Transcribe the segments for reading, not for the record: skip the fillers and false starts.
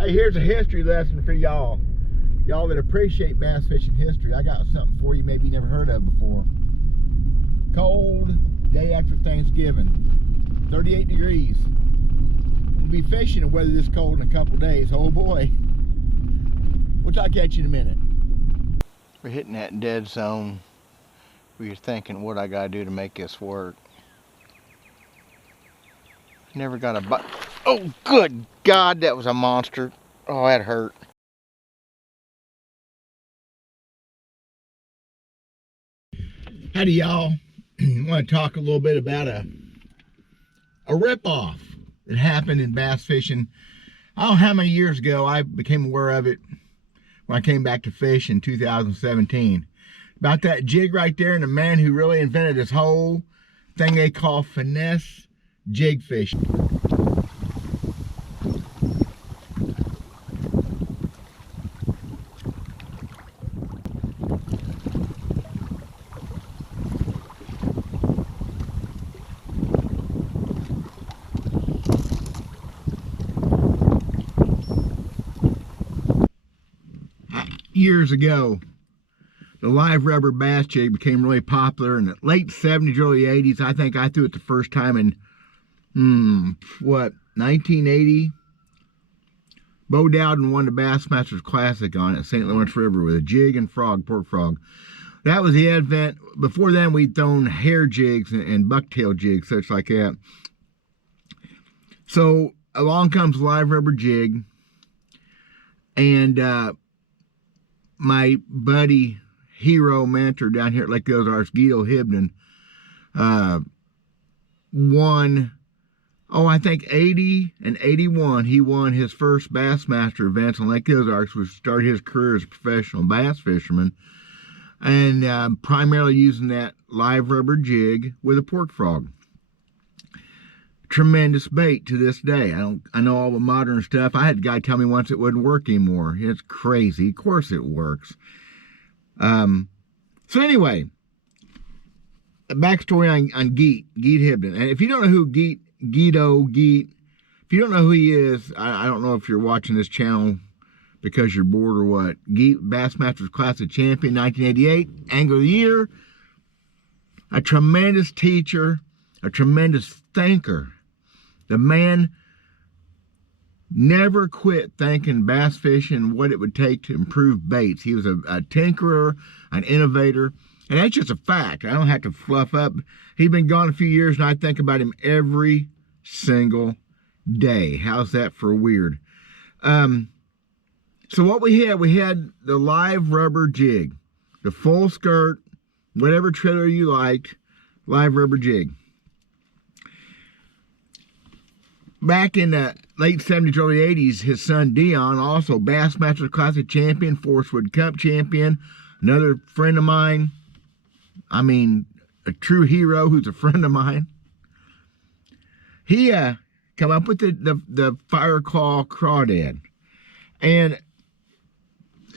Hey, here's a history lesson for y'all. Y'all that appreciate bass fishing history. I got something for you maybe you never heard of before. Cold day after Thanksgiving. 38 degrees. We'll be fishing and weather this cold in a couple days. Oh boy. We'll talk at you in a minute. We're hitting that dead zone. We're thinking what I gotta do to make this work. Never got a bite. Oh, good God, that was a monster. Oh, that hurt. Howdy, y'all. I want to talk a little bit about a ripoff that happened in bass fishing. I don't know how many years ago I became aware of it when I came back to fish in 2017. About that jig right there and the man who really invented this whole thing they call finesse jig fishing. Years ago, the live rubber bass jig became really popular in the late 70s, early 80s. I think I threw it the first time in 1980. Bo Dowden won the Bassmasters Classic on it, St. Lawrence River, with a jig and frog, pork frog. That was the advent. Before then, we'd thrown hair jigs and bucktail jigs, such like that. So along comes the live rubber jig, and my buddy, hero, mentor down here at Lake Ozarks, Guido Hibdon, won, I think 80 and 81, he won his first Bassmaster events on Lake Ozarks, which started his career as a professional bass fisherman, and primarily using that live rubber jig with a pork frog. Tremendous bait to this day. I know all the modern stuff. I had a guy tell me once it wouldn't work anymore. It's crazy. Of course it works. So anyway, a backstory on Guido Hibdon. And if you don't know who Guido, if you don't know who he is, I don't know if you're watching this channel because you're bored or what. Bassmasters Classic Champion, 1988, Angler of the Year, a tremendous teacher, a tremendous thinker. The man never quit thinking bass fishing, what it would take to improve baits. He was a tinkerer, an innovator, and that's just a fact. I don't have to fluff up. He's been gone a few years, and I think about him every single day. How's that for weird? So what we had the live rubber jig, the full skirt, whatever trailer you liked, live rubber jig. Back in the late 70s, early 80s, his son Dion, also Bassmasters Classic champion, Forest Wood Cup champion, another friend of mine, I mean, a true hero who's a friend of mine. He come up with the Fire Claw Crawdad. And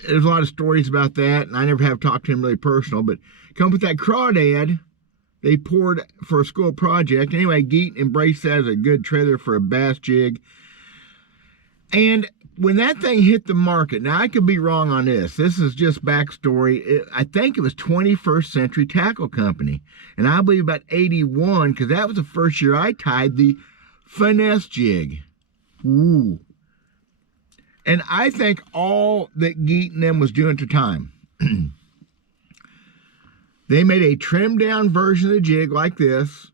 there's a lot of stories about that, and I never have talked to him really personal, but come up with that crawdad they poured for a school project. Anyway, Geet embraced that as a good trailer for a bass jig. And when that thing hit the market, now I could be wrong on this. This is just backstory. I think it was 21st Century Tackle Company. And I believe about 81, because that was the first year I tied the finesse jig. Ooh. And I think all that Geet and them was doing at the time, they made a trimmed down version of the jig like this,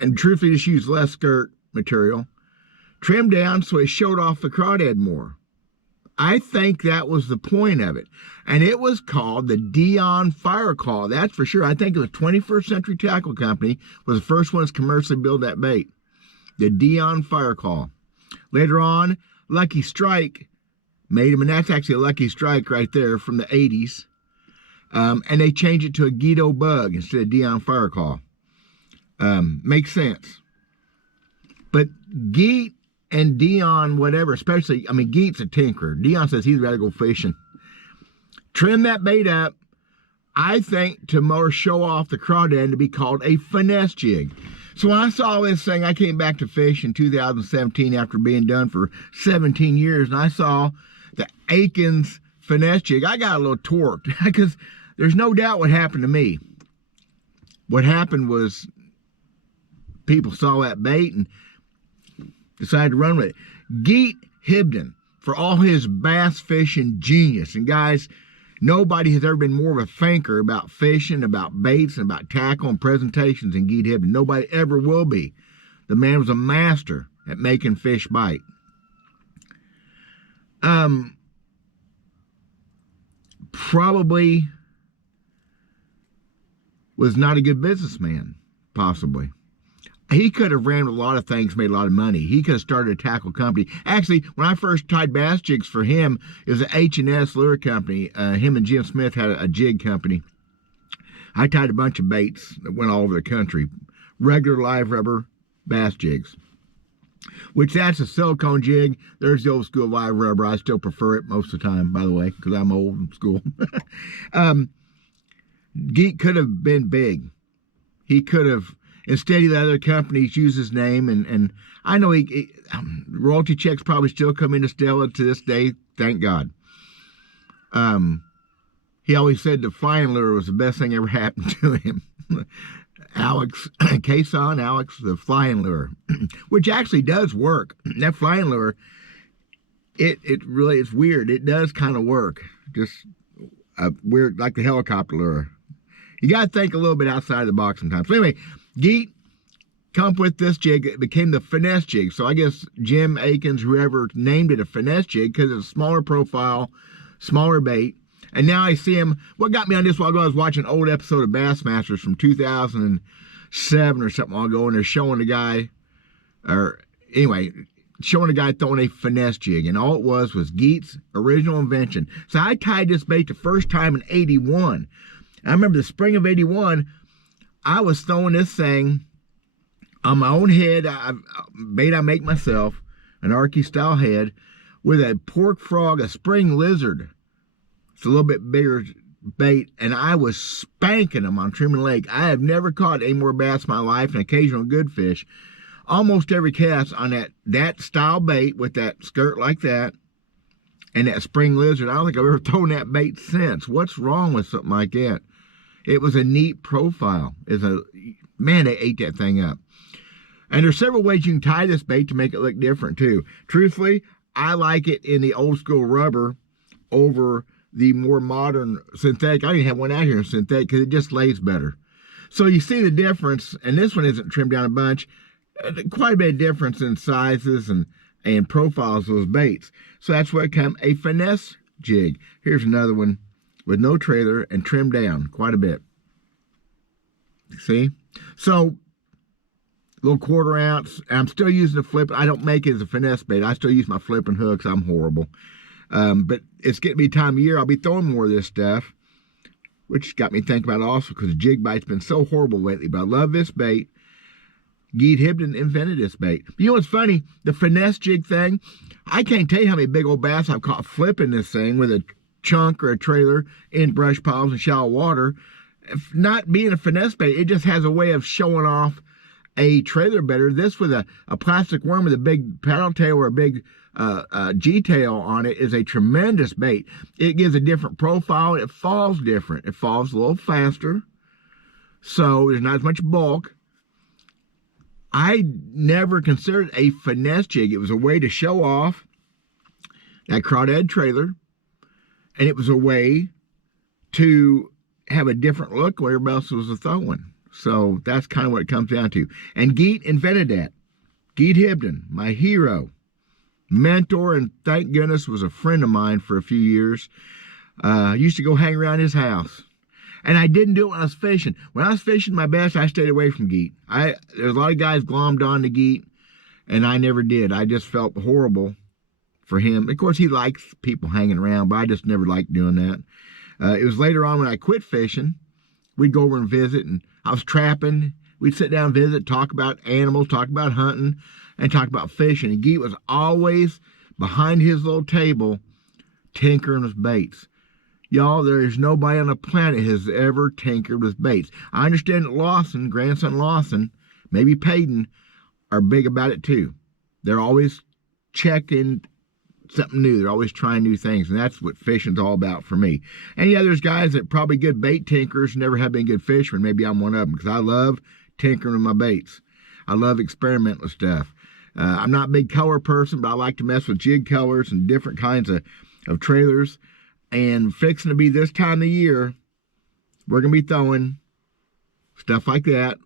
and truthfully just used less skirt material, trimmed down so it showed off the crawdad more. I think that was the point of it. And it was called the Dion Fire Claw, that's for sure. I think it was 21st Century Tackle Company was the first ones commercially build that bait. The Dion Fire Claw. Later on, Lucky Strike made them, and that's actually a Lucky Strike right there from the 80s. And they changed it to a Guido Bug instead of Dion Fire Claw. Makes sense. But Geet and Dion, whatever, especially, I mean, Geet's a tinkerer. Dion says he's got to go fishing. Trim that bait up, I think, to more show off the crawdad, to be called a finesse jig. So when I saw this thing, I came back to fish in 2017 after being done for 17 years, and I saw the Aikens finesse jig. I got a little torqued because there's no doubt what happened to me. What happened was people saw that bait and decided to run with it. Guido Hibdon, for all his bass fishing genius, and guys, nobody has ever been more of a thinker about fishing, about baits, and about tackle and presentations than Guido Hibdon. Nobody ever will be. The man was a master at making fish bite. Probably was not a good businessman, possibly. He could have ran with a lot of things, made a lot of money. He could have started a tackle company. Actually, when I first tied bass jigs for him, it was an H&S lure company. Him and Jim Smith had a jig company. I tied a bunch of baits that went all over the country. Regular live rubber bass jigs. Which that's a silicone jig. There's the old school live rubber. I still prefer it most of the time, by the way, because I'm old and school. Geek could have been big. He could have... Instead, he let other companies use his name, and I know royalty checks probably still come into Stella to this day, thank God. He always said the flying lure was the best thing ever happened to him. Alex, Kason, Alex, the flying lure, which actually does work. That flying lure, it really, it's weird. It does kind of work. Just weird, like the helicopter lure. You got to think a little bit outside the box sometimes. So anyway, Geet come up with this jig. It became the finesse jig. So I guess Jim Aikens, whoever named it a finesse jig because it's a smaller profile, smaller bait. And now I see him. What got me on this while ago, I was watching an old episode of Bassmasters from 2007 or something while ago, and they're showing a guy, or anyway, showing a guy throwing a finesse jig, and all it was Geet's original invention. So I tied this bait the first time in 81. I remember the spring of 81, I was throwing this thing on my own head, bait I make myself, an Arky style head, with a pork frog, a spring lizard. It's a little bit bigger bait, and I was spanking them on Trimming Lake. I have never caught any more bass in my life, and occasional good fish. Almost every cast on that style bait with that skirt like that, and that spring lizard. I don't think I've ever thrown that bait since. What's wrong with something like that? It was a neat profile. Man, they ate that thing up. And there's several ways you can tie this bait to make it look different too. Truthfully, I like it in the old school rubber over the more modern synthetic. I don't even have one out here in synthetic because it just lays better. So you see the difference, and this one isn't trimmed down a bunch. Quite a bit of difference in sizes and profiles of those baits. So that's what comes a finesse jig. Here's another one with no trailer and trimmed down quite a bit. See? So, little 1/4 ounce. I'm still using the flip. I don't make it as a finesse bait. I still use my flipping hooks. I'm horrible. But it's getting to be time of year. I'll be throwing more of this stuff, which got me thinking about it also because the jig bite's been so horrible lately. But I love this bait. Guido Hibdon invented this bait. You know what's funny? The finesse jig thing, I can't tell you how many big old bass I've caught flipping this thing with a chunk or a trailer in brush piles and shallow water. If not being a finesse bait, it just has a way of showing off a trailer better. This with a plastic worm with a big paddle tail or a big G-tail on it is a tremendous bait. It gives a different profile. It falls different. It falls a little faster, so there's not as much bulk. I never considered a finesse jig. It was a way to show off that crawdad trailer, and it was a way to have a different look where everybody else was throwing. So that's kind of what it comes down to. And Geet invented that. Guido Hibdon, my hero, mentor, and thank goodness was a friend of mine for a few years. Used to go hang around his house. And I didn't do it when I was fishing. When I was fishing my best, I stayed away from Geet. There's a lot of guys glommed on to Geet, and I never did. I just felt horrible for him. Of course, he likes people hanging around, but I just never liked doing that. It was later on when I quit fishing, we'd go over and visit, and I was trapping. We'd sit down and visit, talk about animals, talk about hunting, and talk about fishing. And Geet was always behind his little table tinkering with baits. Y'all, there is nobody on the planet has ever tinkered with baits. I understand that Lawson, grandson Lawson, maybe Payton, are big about it too. They're always checking something new. They're always trying new things, and that's what fishing's all about for me. And yeah, there's guys that probably good bait tinkers, never have been good fishermen. Maybe I'm one of them, because I love tinkering with my baits. I love experimenting with stuff. I'm not a big color person, but I like to mess with jig colors and different kinds of trailers. And fixing to be this time of year, we're going to be throwing stuff like that.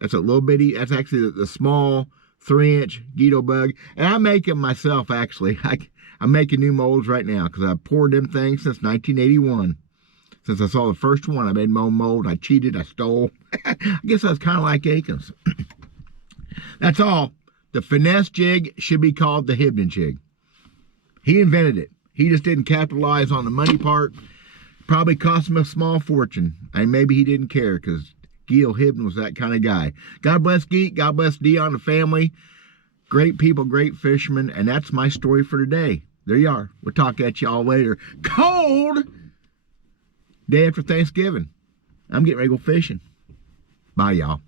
That's a little bitty, that's actually the small 3-inch Guido bug. And I make them myself, actually. I'm making new molds right now, because I've poured them things since 1981. Since I saw the first one, I made my own mold. I cheated, I stole. I guess I was kind of like Akins. That's all. The finesse jig should be called the Hibdon jig. He invented it. He just didn't capitalize on the money part. Probably cost him a small fortune. And maybe he didn't care, because Guido Hibdon was that kind of guy. God bless Geek. God bless Dion, the family. Great people, great fishermen. And that's my story for today. There you are. We'll talk at y'all later. Cold day after Thanksgiving. I'm getting ready to go fishing. Bye, y'all.